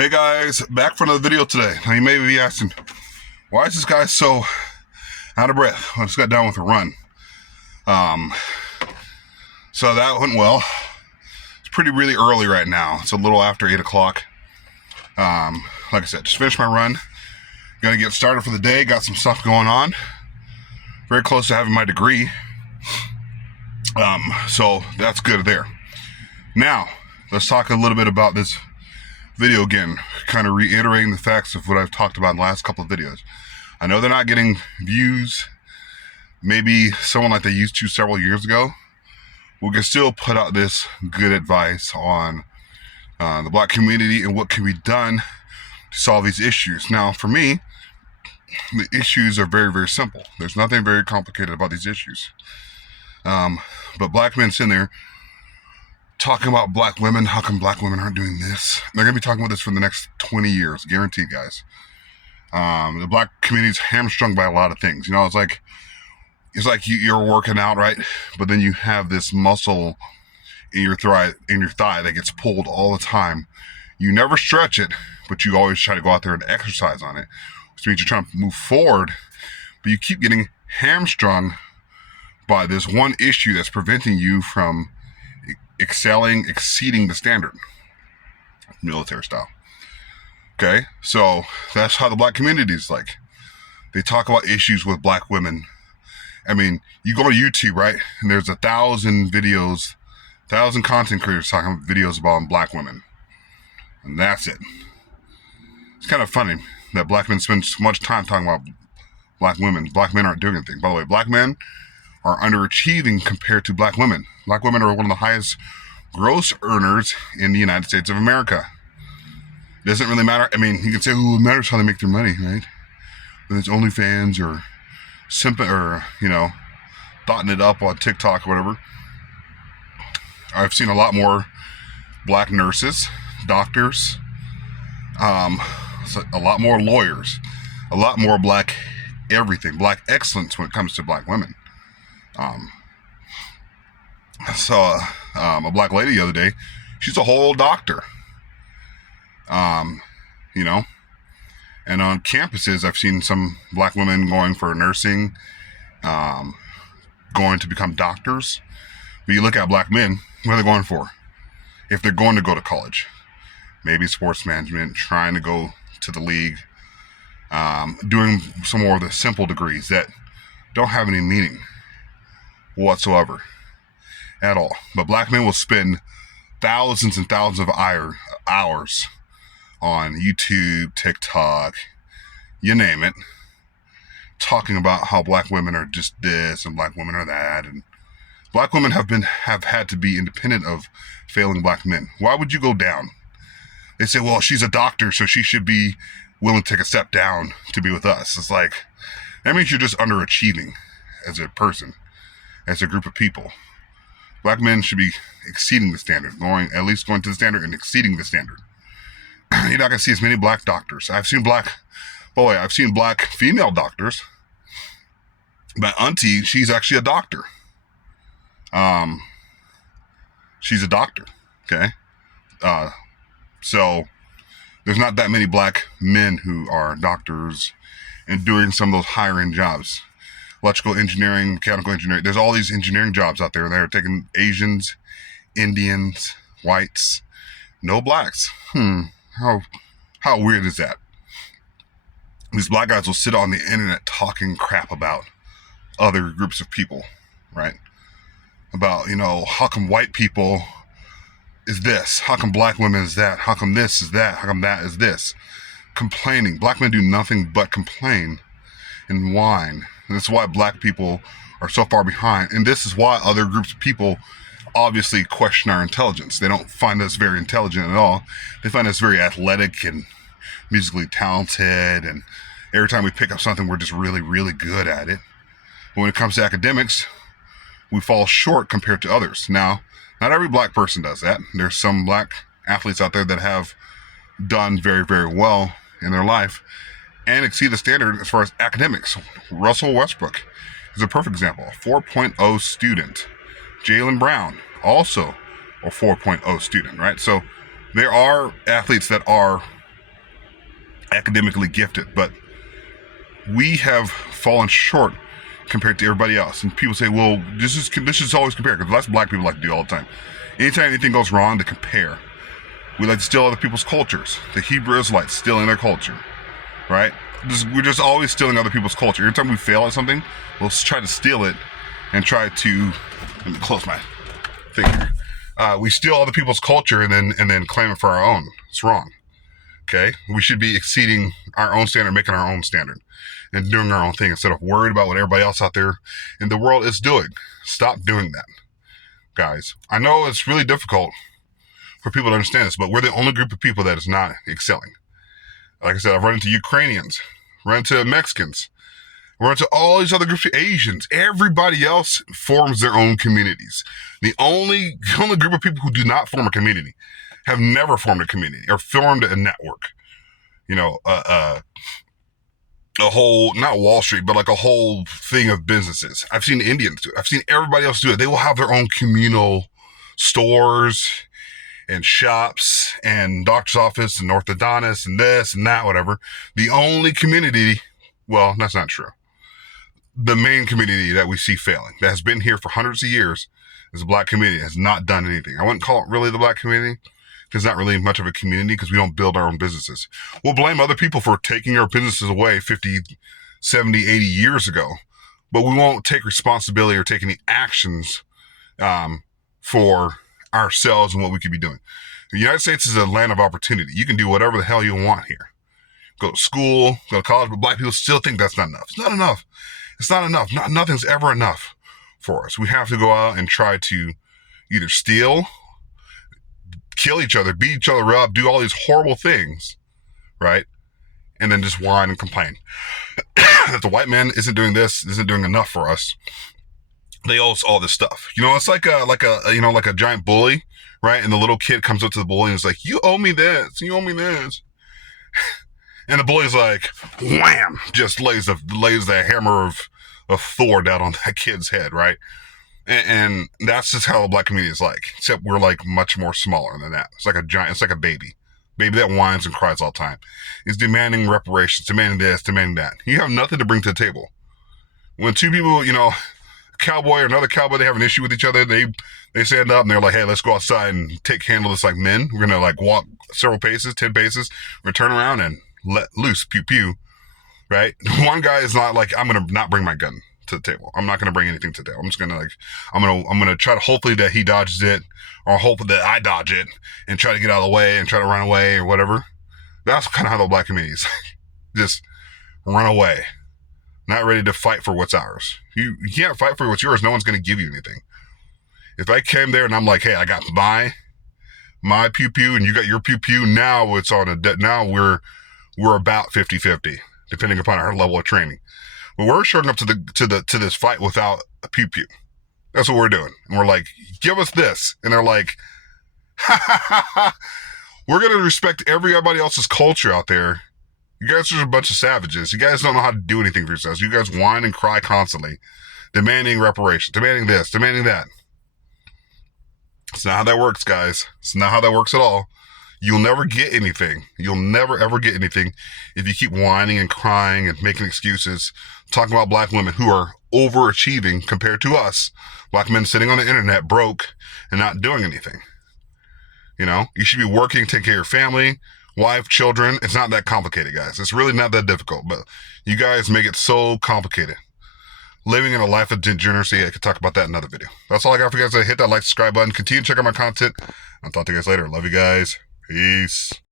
Hey guys, back for another video today. Now you may be asking, why is this guy so out of breath? I just got done with a run. So that went well. It's pretty really early right now. It's a little after 8 o'clock. Like I said, just finished my run. Gonna get started for the day. Got some stuff going on. Very close to having my degree. So that's good there. Now, let's talk a little bit about this video again, kind of reiterating the facts of what I've talked about in the last couple of videos. I know they're not getting views, maybe someone like they used to several years ago. We can still put out this good advice on the Black community and what can be done to solve these issues. Now, for me, the issues are very, very simple. There's nothing very complicated about these issues. But Black men sitting there talking about Black women. How come Black women aren't doing this? They're going to be talking about this for the next 20 years, guaranteed, guys. The Black community is hamstrung by a lot of things. You know, it's like you're working out, right? But then you have this muscle in your thigh that gets pulled all the time. You never stretch it, but you always try to go out there and exercise on it, which means you're trying to move forward, but you keep getting hamstrung by this one issue that's preventing you from exceeding the standard, military style. Okay, so that's how the Black community is like. They talk about issues with Black women. I mean, you go to YouTube, right? And there's 1,000 videos, 1,000 content creators talking about videos about Black women. And that's it. It's kind of funny that Black men spend so much time talking about Black women. Black men aren't doing anything. By the way, Black men are underachieving compared to Black women. Black women are one of the highest gross earners in the United States of America. It doesn't really matter. I mean, you can say, oh, it matters how they make their money, right? Whether it's OnlyFans or thotting it up on TikTok or whatever. I've seen a lot more Black nurses, doctors, a lot more lawyers, a lot more Black everything, Black excellence when it comes to Black women. I saw a Black lady the other day. She's a whole doctor. And on campuses, I've seen some Black women going for nursing, going to become doctors. But you look at Black men, what are they going for? If they're going to go to college, maybe sports management, trying to go to the league, doing some more of the simple degrees that don't have any meaning whatsoever at all. But Black men will spend thousands and thousands of hours on YouTube, TikTok, you name it, talking about how Black women are just this and Black women are that, and Black women have had to be independent of failing Black men. Why would you go down? They say, well, she's a doctor, so she should be willing to take a step down to be with us. It's like, that means you're just underachieving as a person, as a group of people. Black men should be exceeding the standard, going to the standard and exceeding the standard. You're not going to see as many Black doctors. I've seen Black female doctors. My auntie, she's actually a doctor. She's a doctor, okay? So there's not that many Black men who are doctors and doing some of those higher end jobs. Electrical engineering, mechanical engineering. There's all these engineering jobs out there. They're taking Asians, Indians, whites, no Blacks. How weird is that? These Black guys will sit on the internet talking crap about other groups of people, right? About, how come white people is this? How come Black women is that? How come this is that? How come that is this? Complaining. Black men do nothing but complain and whine. And that's why Black people are so far behind. And this is why other groups of people obviously question our intelligence. They don't find us very intelligent at all. They find us very athletic and musically talented. And every time we pick up something, we're just really, really good at it. But when it comes to academics, we fall short compared to others. Now, not every Black person does that. There's some Black athletes out there that have done very, very well in their life and exceed the standard as far as academics. Russell Westbrook is a perfect example. A 4.0 student. Jaylen Brown, also a 4.0 student, right? So there are athletes that are academically gifted, but we have fallen short compared to everybody else. And people say, well, this is always compared, because that's what black people like to do all the time. Anytime anything goes wrong, they compare. We like to steal other people's cultures. The Hebrew Israelites stealing their culture, right? We're just always stealing other people's culture. Every time we fail at something, we'll try to steal it and try to, let me close my thing here. We steal other people's culture and then claim it for our own. It's wrong. Okay? We should be exceeding our own standard, making our own standard, and doing our own thing instead of worried about what everybody else out there in the world is doing. Stop doing that, guys. I know it's really difficult for people to understand this, but we're the only group of people that is not excelling. Like I said, I've run into Ukrainians, run into Mexicans, run into all these other groups of Asians. Everybody else forms their own communities. The only group of people who do not form a community, have never formed a community or formed a network. You know, a whole, not Wall Street, but like a whole thing of businesses. I've seen Indians do it. I've seen everybody else do it. They will have their own communal stores and shops and doctor's office and orthodontist and this and that, whatever. The only community, well, that's not true. The main community that we see failing, that has been here for hundreds of years, is the black community. Has not done anything. I wouldn't call it really the black community, because it's not really much of a community, because we don't build our own businesses. We'll blame other people for taking our businesses away 50, 70, 80 years ago, but we won't take responsibility or take any actions for ourselves and what we could be doing. The United States is a land of opportunity. You can do whatever the hell you want here. Go to school, go to college, but black people still think that's not enough. It's not enough. It's not enough. Nothing's ever enough for us. We have to go out and try to either steal, kill each other, beat each other up, do all these horrible things, right? And then just whine and complain that the white man isn't doing this, isn't doing enough for us. They owe us all this stuff. You know, it's like a giant bully, right? And the little kid comes up to the bully and is like, you owe me this, you owe me this. And the bully's like, wham, just lays the hammer of Thor down on that kid's head, right? And that's just how the black community is like, except we're like much more smaller than that. It's like a baby that whines and cries all the time. Is demanding reparations, demanding this, demanding that. You have nothing to bring to the table. When two people, you know, cowboy or another cowboy, they have an issue with each other, they stand up and they're like, hey, let's go outside and handle this like men. We're gonna like walk several paces, 10 paces, we're gonna turn around and let loose, pew pew, right? One guy is not like, I'm gonna not bring my gun to the table. I'm not gonna bring anything to the table. I'm just gonna like, I'm gonna try to hopefully that he dodges it, or hope that I dodge it and try to get out of the way and try to run away or whatever. That's kind of how the black community is. Just run away. Not ready to fight for what's ours. You can't fight for what's yours. No one's going to give you anything. If I came there and I'm like, hey, I got my pew pew and you got your pew pew, now it's on now we're about 50-50, depending upon our level of training. But we're showing up to this fight without a pew pew. That's what we're doing. And we're like, give us this. And they're like, ha ha ha ha. We're going to respect everybody else's culture out there. You guys are a bunch of savages. You guys don't know how to do anything for yourselves. You guys whine and cry constantly, demanding reparations, demanding this, demanding that. It's not how that works, guys. It's not how that works at all. You'll never get anything. You'll never, ever get anything if you keep whining and crying and making excuses, talking about black women who are overachieving compared to us. Black men sitting on the internet broke and not doing anything. You know, you should be working, taking care of your family, wife, children. It's not that complicated, guys. It's really not that difficult, but you guys make it so complicated. Living in a life of degeneracy, I could talk about that in another video. That's all I got for you guys. Hit that like, subscribe button. Continue to check out my content. I'll talk to you guys later. Love you guys. Peace.